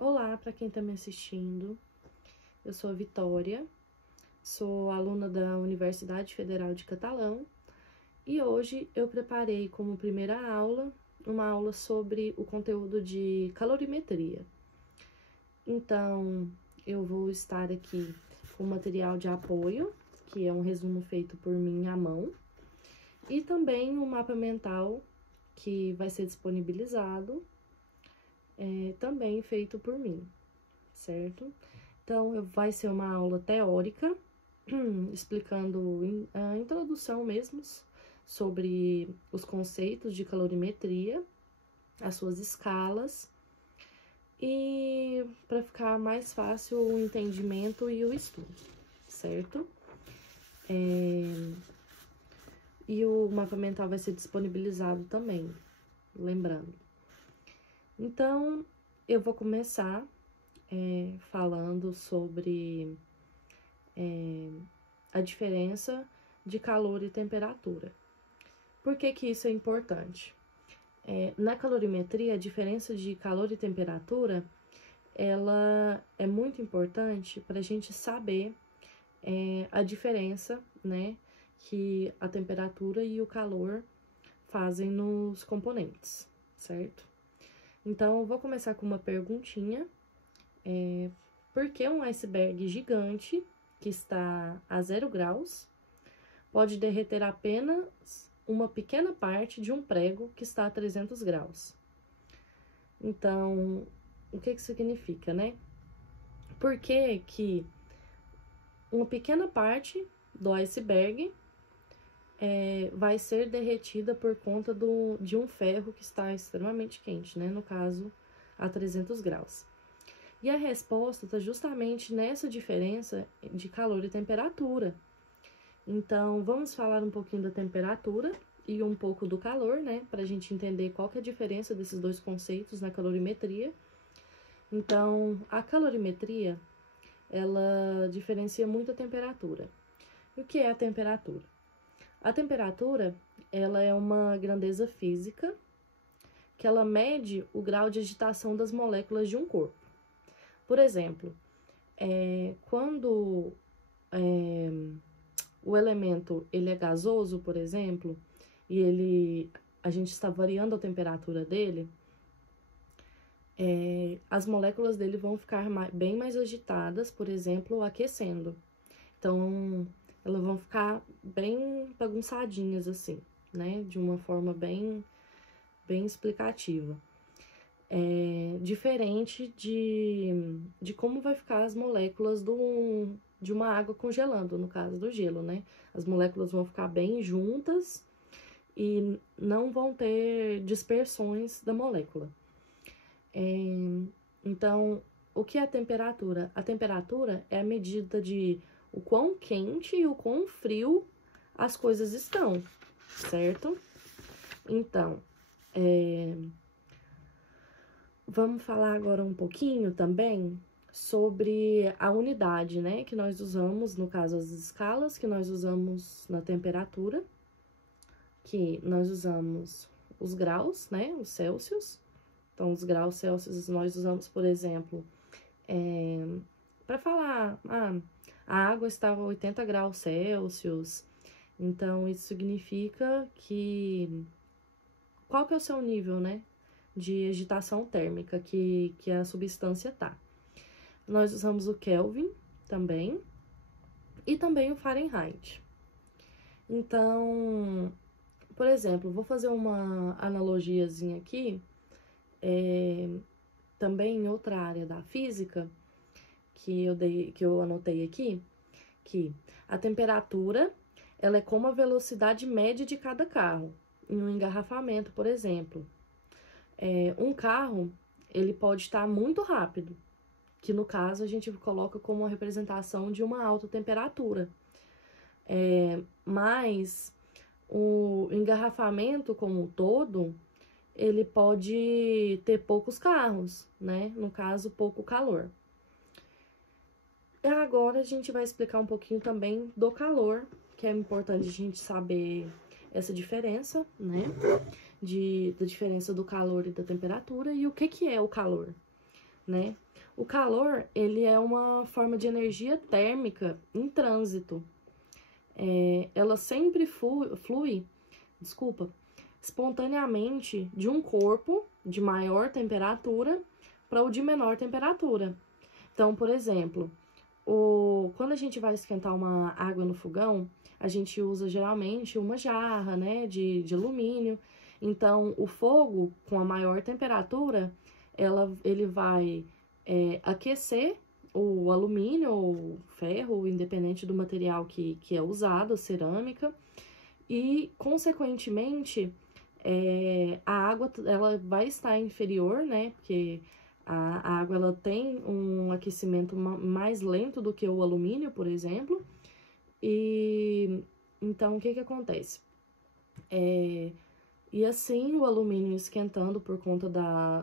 Olá para quem está me assistindo, eu sou a Vitória, sou aluna da Universidade Federal de Catalão e hoje eu preparei como primeira aula uma aula sobre o conteúdo de calorimetria. Então, eu vou estar aqui com material de apoio, que é um resumo feito por mim à mão, e também um mapa mental que vai ser disponibilizado, também feito por mim, certo? Então, vai ser uma aula teórica, explicando a introdução mesmo sobre os conceitos de calorimetria, as suas escalas, e para ficar mais fácil o entendimento e o estudo, certo? E o mapa mental vai ser disponibilizado também, lembrando. Então, eu vou começar falando sobre a diferença de calor e temperatura. Por que que isso é importante? Na calorimetria, a diferença de calor e temperatura, ela é muito importante para a gente saber a diferença, né, que a temperatura e o calor fazem nos componentes, certo? Então, eu vou começar com uma perguntinha. Por que um iceberg gigante, que está a 0 graus, pode derreter apenas uma pequena parte de um prego que está a 300 graus? Então, o que que significa, né? Por que que uma pequena parte do iceberg vai ser derretida por conta de um ferro que está extremamente quente, né? No caso, a 300 graus. E a resposta está justamente nessa diferença de calor e temperatura. Então, vamos falar um pouquinho da temperatura e um pouco do calor, né? Para a gente entender qual que é a diferença desses dois conceitos na calorimetria. Então, a calorimetria, ela diferencia muito a temperatura. E o que é a temperatura? A temperatura, ela é uma grandeza física que ela mede o grau de agitação das moléculas de um corpo. Por exemplo, quando o elemento ele é gasoso, por exemplo, e a gente está variando a temperatura dele, as moléculas dele vão ficar bem mais agitadas, por exemplo, aquecendo. Então, elas vão ficar bem bagunçadinhas assim, né? De uma forma bem explicativa. Diferente de como vai ficar as moléculas de uma água congelando, no caso do gelo, né? As moléculas vão ficar bem juntas e não vão ter dispersões da molécula. Então, o que é a temperatura? A temperatura é a medida de o quão quente e o quão frio as coisas estão, certo? Então, vamos falar agora um pouquinho também sobre a unidade, né, que nós usamos, no caso, as escalas que nós usamos na temperatura, que nós usamos os graus, né, os Celsius. Então, os graus Celsius nós usamos, por exemplo, para falar, a água estava a 80 graus Celsius, então isso significa que qual que é o seu nível, né, de agitação térmica que a substância tá. Nós usamos o Kelvin também, e também o Fahrenheit. Então, por exemplo, vou fazer uma analogiazinha aqui, também em outra área da física, que eu anotei aqui, que a temperatura, ela é como a velocidade média de cada carro, em um engarrafamento, por exemplo. Um carro, ele pode estar muito rápido, que no caso a gente coloca como uma representação de uma alta temperatura. Mas o engarrafamento como um todo, ele pode ter poucos carros, né? No caso, pouco calor. E agora a gente vai explicar um pouquinho também do calor, que é importante a gente saber essa diferença, né? Da diferença do calor e da temperatura. E o que que é o calor? né? O calor, ele é uma forma de energia térmica em trânsito. Ela sempre flui, espontaneamente de um corpo de maior temperatura para o de menor temperatura. Então, por exemplo, quando a gente vai esquentar uma água no fogão, a gente usa geralmente uma jarra, né, de alumínio. Então, o fogo, com a maior temperatura, ele vai aquecer o alumínio ou ferro, independente do material que é usado, cerâmica, e, consequentemente, a água ela vai estar inferior, né, porque a água ela tem um aquecimento mais lento do que o alumínio, por exemplo, e então o que que acontece? E assim, o alumínio esquentando por conta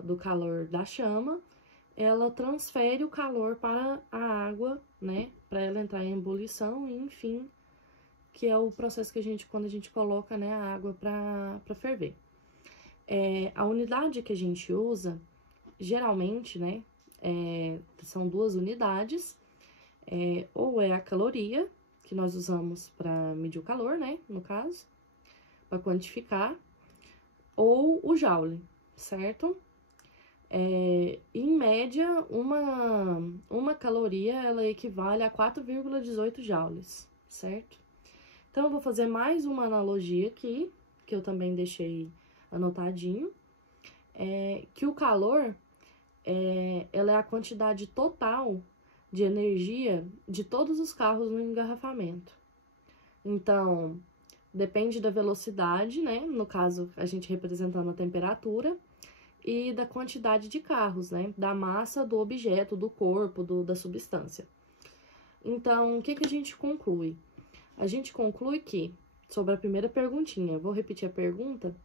do calor da chama, ela transfere o calor para a água, né? Para ela entrar em ebulição e, enfim, que é o processo que quando a gente coloca, né, a água para ferver. A unidade que a gente usa, geralmente, né, são 2 unidades, ou é a caloria, que nós usamos para medir o calor, né, no caso, para quantificar, ou o joule, certo? Em média, uma caloria, ela equivale a 4,18 joules, certo? Então, eu vou fazer mais uma analogia aqui, que eu também deixei anotadinho, que o calor, ela é a quantidade total de energia de todos os carros no engarrafamento. Então, depende da velocidade, né? No caso, a gente representando a temperatura, e da quantidade de carros, né? Da massa do objeto, do corpo, da substância. Então, o que que a gente conclui? A gente conclui que, sobre a primeira perguntinha, eu vou repetir a pergunta,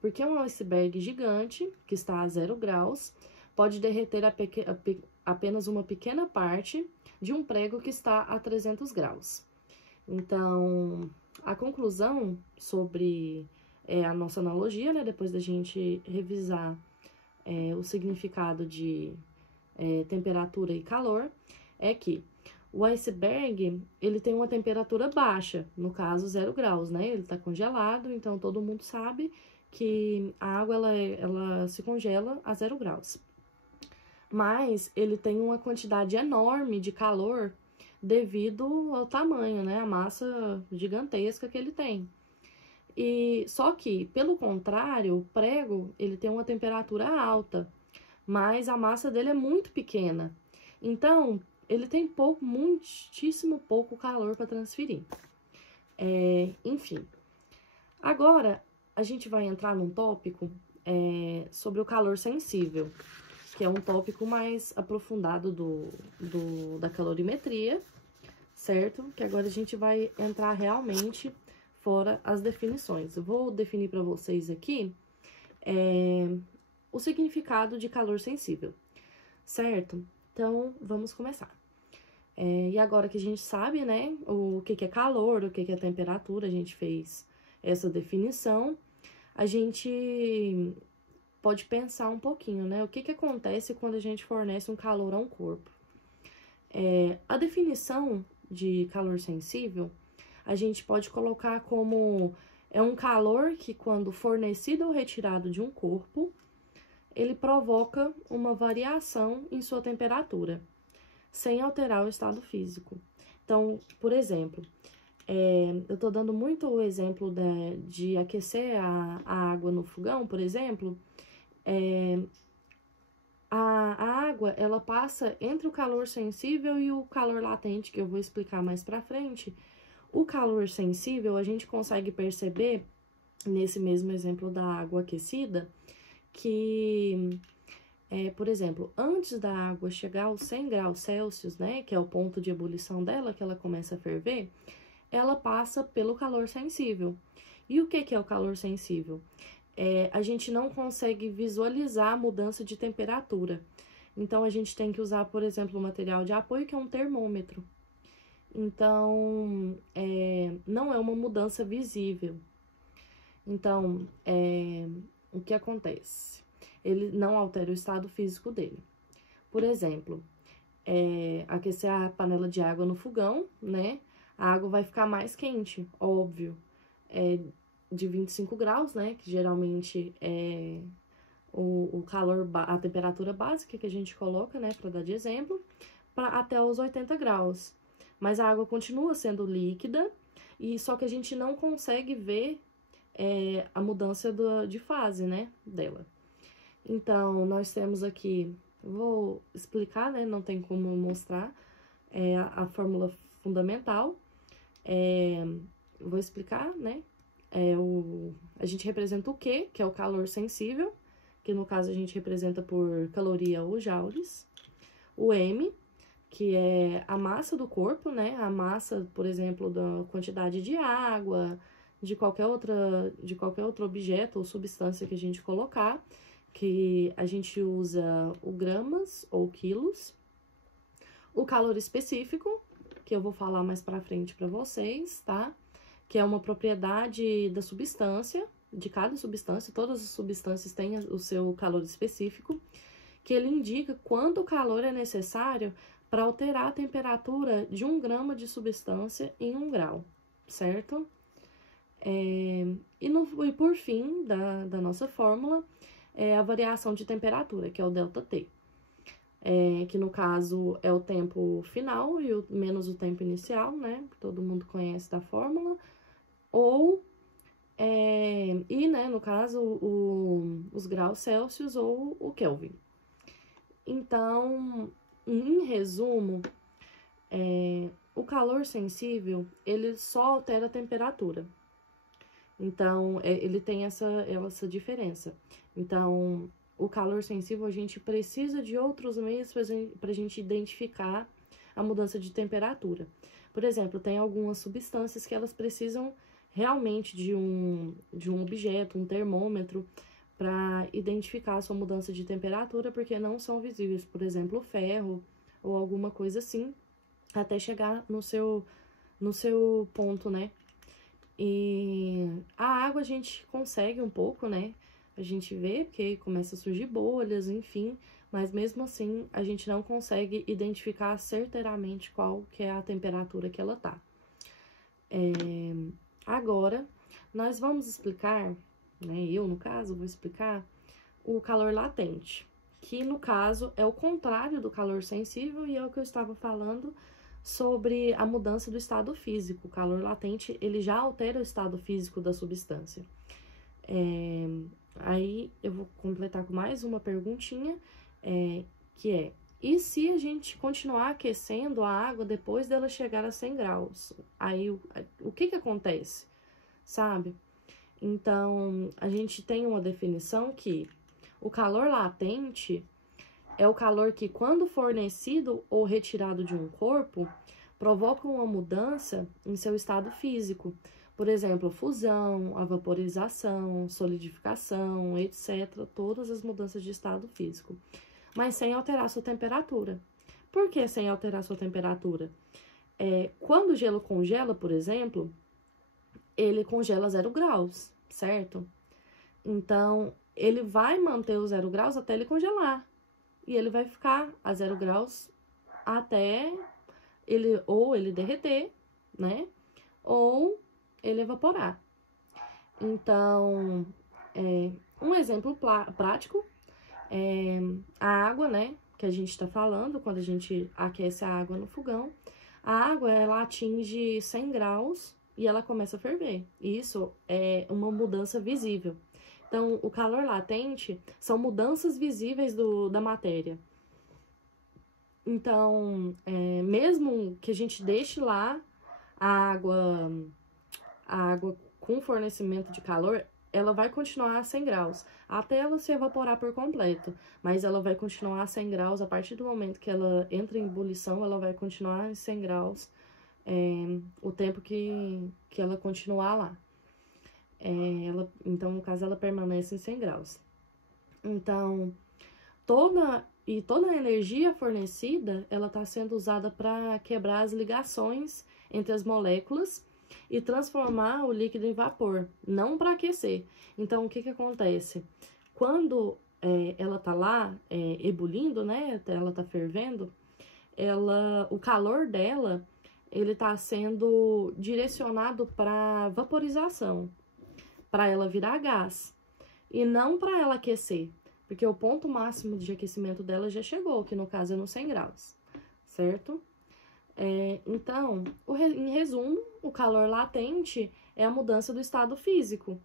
porque um iceberg gigante, que está a 0 graus, pode derreter apenas uma pequena parte de um prego que está a 300 graus. Então, a conclusão sobre a nossa analogia, né, depois da gente revisar o significado de temperatura e calor, é que o iceberg, ele tem uma temperatura baixa, no caso 0 graus, né? Ele tá congelado, então todo mundo sabe que a água ela se congela a 0 graus. Mas ele tem uma quantidade enorme de calor devido ao tamanho, né? A massa gigantesca que ele tem. E só que, pelo contrário, o prego, ele tem uma temperatura alta, mas a massa dele é muito pequena. Então, ele tem muitíssimo pouco calor para transferir. Enfim. Agora, a gente vai entrar num tópico sobre o calor sensível, que é um tópico mais aprofundado da calorimetria, certo? Que agora a gente vai entrar realmente fora as definições. Eu vou definir para vocês aqui o significado de calor sensível, certo? Então, vamos começar. E agora que a gente sabe, né, o que é calor, o que é temperatura, a gente fez essa definição, a gente pode pensar um pouquinho, né, o que acontece quando a gente fornece um calor a um corpo. A definição de calor sensível, a gente pode colocar como um calor que, quando fornecido ou retirado de um corpo, ele provoca uma variação em sua temperatura, sem alterar o estado físico. Então, por exemplo, eu tô dando muito o exemplo de aquecer a água no fogão, por exemplo. A água, ela passa entre o calor sensível e o calor latente, que eu vou explicar mais pra frente. O calor sensível, a gente consegue perceber, nesse mesmo exemplo da água aquecida, que, por exemplo, antes da água chegar aos 100 graus Celsius, né, que é o ponto de ebulição dela, que ela começa a ferver, ela passa pelo calor sensível. E o que é o calor sensível? A gente não consegue visualizar a mudança de temperatura. Então, a gente tem que usar, por exemplo, o material de apoio, que é um termômetro. Então, não é uma mudança visível. Então, o que acontece? Ele não altera o estado físico dele. Por exemplo, aquecer a panela de água no fogão, né? A água vai ficar mais quente, óbvio. De 25 graus, né? Que geralmente é o calor, a temperatura básica que a gente coloca, né? Para dar de exemplo, até os 80 graus. Mas a água continua sendo líquida, e só que a gente não consegue ver a mudança de fase, né? Dela. Então, nós temos aqui, vou explicar, né? Não tem como mostrar a fórmula fundamental. Vou explicar, né? A gente representa o Q, que é o calor sensível, que no caso a gente representa por caloria ou joules. O M, que é a massa do corpo, né? A massa, por exemplo, da quantidade de água, de qualquer outro objeto ou substância que a gente colocar, que a gente usa o gramas ou quilos. O calor específico, que eu vou falar mais pra frente pra vocês, tá? Que é uma propriedade da substância, de cada substância, todas as substâncias têm o seu calor específico, que ele indica quanto calor é necessário para alterar a temperatura de 1 grama de substância em 1 grau, certo? E por fim, da nossa fórmula, é a variação de temperatura, que é o ΔT. Que no caso é o tempo final menos o tempo inicial, né? Todo mundo conhece da fórmula. Né, no caso, os graus Celsius ou o Kelvin. Então, em resumo, o calor sensível, ele só altera a temperatura. Então, ele tem essa diferença. Então, o calor sensível, a gente precisa de outros meios para a gente identificar a mudança de temperatura. Por exemplo, tem algumas substâncias que elas precisam realmente de um objeto, um termômetro, para identificar a sua mudança de temperatura, porque não são visíveis. Por exemplo, o ferro ou alguma coisa assim, até chegar no seu ponto, né? E a água a gente consegue um pouco, né? A gente vê, porque começa a surgir bolhas, enfim, mas mesmo assim a gente não consegue identificar certeiramente qual que é a temperatura que ela tá. Agora, nós vamos explicar, né? Eu, no caso, vou explicar o calor latente, que no caso é o contrário do calor sensível e é o que eu estava falando sobre a mudança do estado físico. O calor latente, ele já altera o estado físico da substância. Aí eu vou completar com mais uma perguntinha, que é: e se a gente continuar aquecendo a água depois dela chegar a 100 graus? Aí o que acontece, sabe? Então, a gente tem uma definição que o calor latente é o calor que, quando fornecido ou retirado de um corpo, provoca uma mudança em seu estado físico. Por exemplo, a fusão, a vaporização, solidificação, etc. Todas as mudanças de estado físico, mas sem alterar sua temperatura. Por que sem alterar sua temperatura? Quando o gelo congela, por exemplo, ele congela 0 graus, certo? Então, ele vai manter o 0 graus até ele congelar. E ele vai ficar a 0 graus até ele derreter, né? Ou ele evaporar. Então, um exemplo prático é a água, né? Que a gente tá falando quando a gente aquece a água no fogão. A água, ela atinge 100 graus e ela começa a ferver. Isso é uma mudança visível. Então, o calor latente são mudanças visíveis da matéria. Então, mesmo que a gente deixe lá a água com fornecimento de calor, ela vai continuar a 100 graus, até ela se evaporar por completo. Mas ela vai continuar a 100 graus, a partir do momento que ela entra em ebulição, ela vai continuar em 100 graus o tempo que ela continuar lá. Então, no caso, ela permanece em 100 graus. Então, toda a energia fornecida, ela está sendo usada para quebrar as ligações entre as moléculas e transformar o líquido em vapor, não para aquecer. Então, o que acontece? Quando ela tá lá ebulindo, né? Ela tá fervendo, o calor dela, ele tá sendo direcionado para vaporização, para ela virar gás, e não para ela aquecer, porque o ponto máximo de aquecimento dela já chegou, que no caso é nos 100 graus, certo? Então, em resumo, o calor latente é a mudança do estado físico,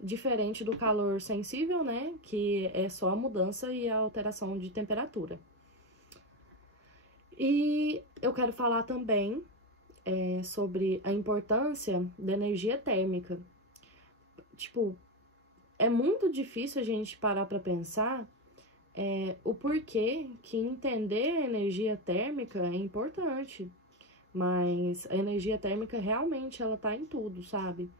diferente do calor sensível, né, que é só a mudança e a alteração de temperatura. E eu quero falar também sobre a importância da energia térmica. Tipo, é muito difícil a gente parar para pensar o porquê que entender a energia térmica é importante. Mas a energia térmica realmente ela tá em tudo, sabe?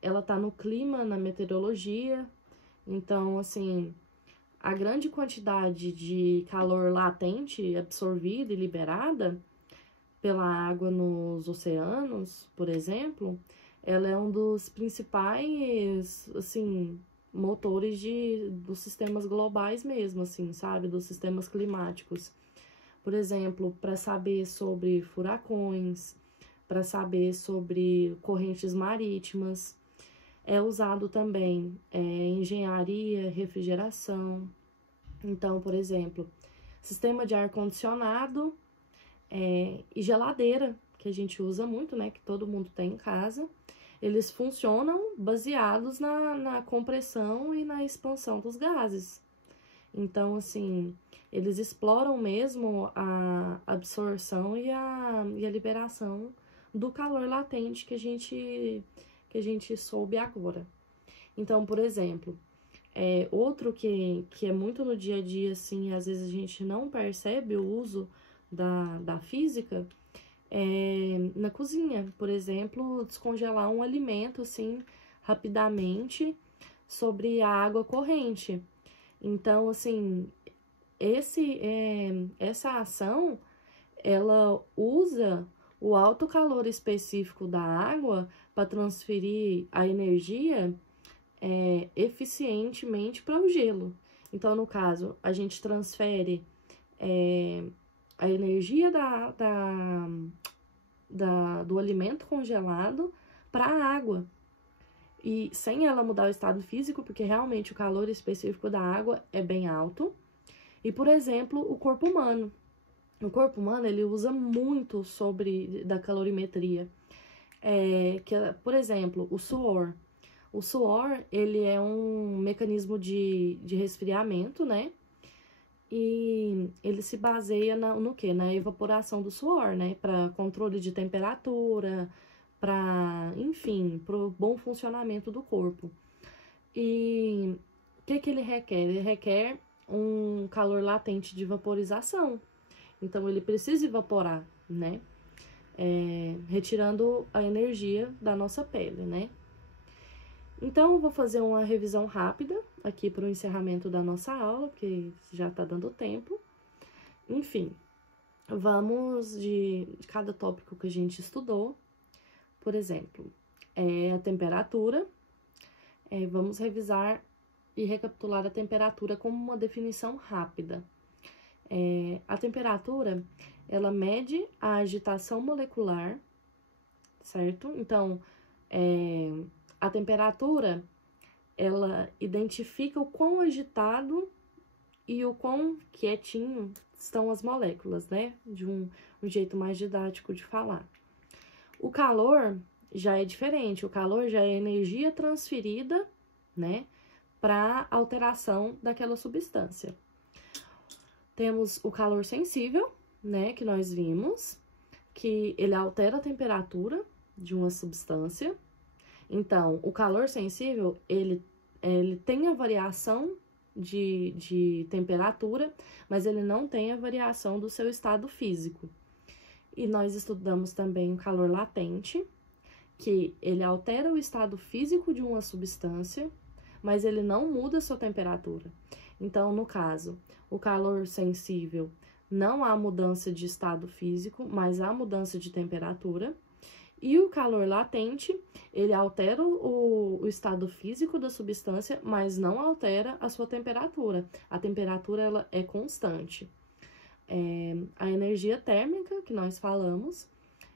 Ela tá no clima, na meteorologia. Então, assim, a grande quantidade de calor latente absorvida e liberada pela água nos oceanos, por exemplo, ela é um dos principais, assim, motores dos sistemas globais mesmo, assim, sabe? Dos sistemas climáticos. Por exemplo, para saber sobre furacões, para saber sobre correntes marítimas. É usado também engenharia, refrigeração. Então, por exemplo, sistema de ar-condicionado e geladeira, que a gente usa muito, né? Que todo mundo tem em casa. Eles funcionam baseados na compressão e na expansão dos gases. Então, assim, eles exploram mesmo a absorção e a liberação do calor latente que a gente soube agora. Então, por exemplo, outro que é muito no dia a dia, assim, às vezes a gente não percebe o uso da física, na cozinha, por exemplo, descongelar um alimento, assim, rapidamente sobre a água corrente. Então, assim, essa ação, ela usa o alto calor específico da água para transferir a energia eficientemente para o gelo. Então, no caso, a gente transfere a energia do alimento congelado para a água. E sem ela mudar o estado físico, porque realmente o calor específico da água é bem alto. E, por exemplo, o corpo humano. O corpo humano, ele usa muito da calorimetria. Por exemplo, o suor. O suor, ele é um mecanismo de resfriamento, né? E ele se baseia no quê? Na evaporação do suor, né? Para controle de temperatura, enfim, para o bom funcionamento do corpo. E o que ele requer? Ele requer um calor latente de vaporização. Então, ele precisa evaporar, né? Retirando a energia da nossa pele, né? Então, eu vou fazer uma revisão rápida aqui para o encerramento da nossa aula, porque já está dando tempo. Enfim, vamos de cada tópico que a gente estudou. Por exemplo, a temperatura. Vamos revisar e recapitular a temperatura como uma definição rápida. A temperatura, ela mede a agitação molecular, certo? Então, a temperatura, ela identifica o quão agitado e o quão quietinho estão as moléculas, né? De um jeito mais didático de falar. O calor já é diferente, o calor já é energia transferida, né? Para alteração daquela substância. Temos o calor sensível, né? Que nós vimos, que ele altera a temperatura de uma substância. Então, o calor sensível, ele tem a variação de temperatura, mas ele não tem a variação do seu estado físico. E nós estudamos também o calor latente, que ele altera o estado físico de uma substância, mas ele não muda a sua temperatura. Então, no caso, o calor sensível, não há mudança de estado físico, mas há mudança de temperatura. E o calor latente, ele altera o estado físico da substância, mas não altera a sua temperatura. A temperatura, ela é constante. A energia térmica, que nós falamos,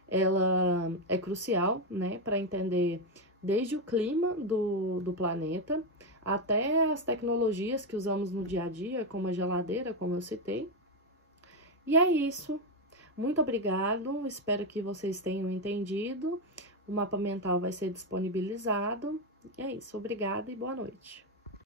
ela é crucial, né, para entender desde o clima do planeta até as tecnologias que usamos no dia a dia, como a geladeira, como eu citei. E é isso. Muito obrigado, espero que vocês tenham entendido. O mapa mental vai ser disponibilizado. E é isso, obrigada e boa noite.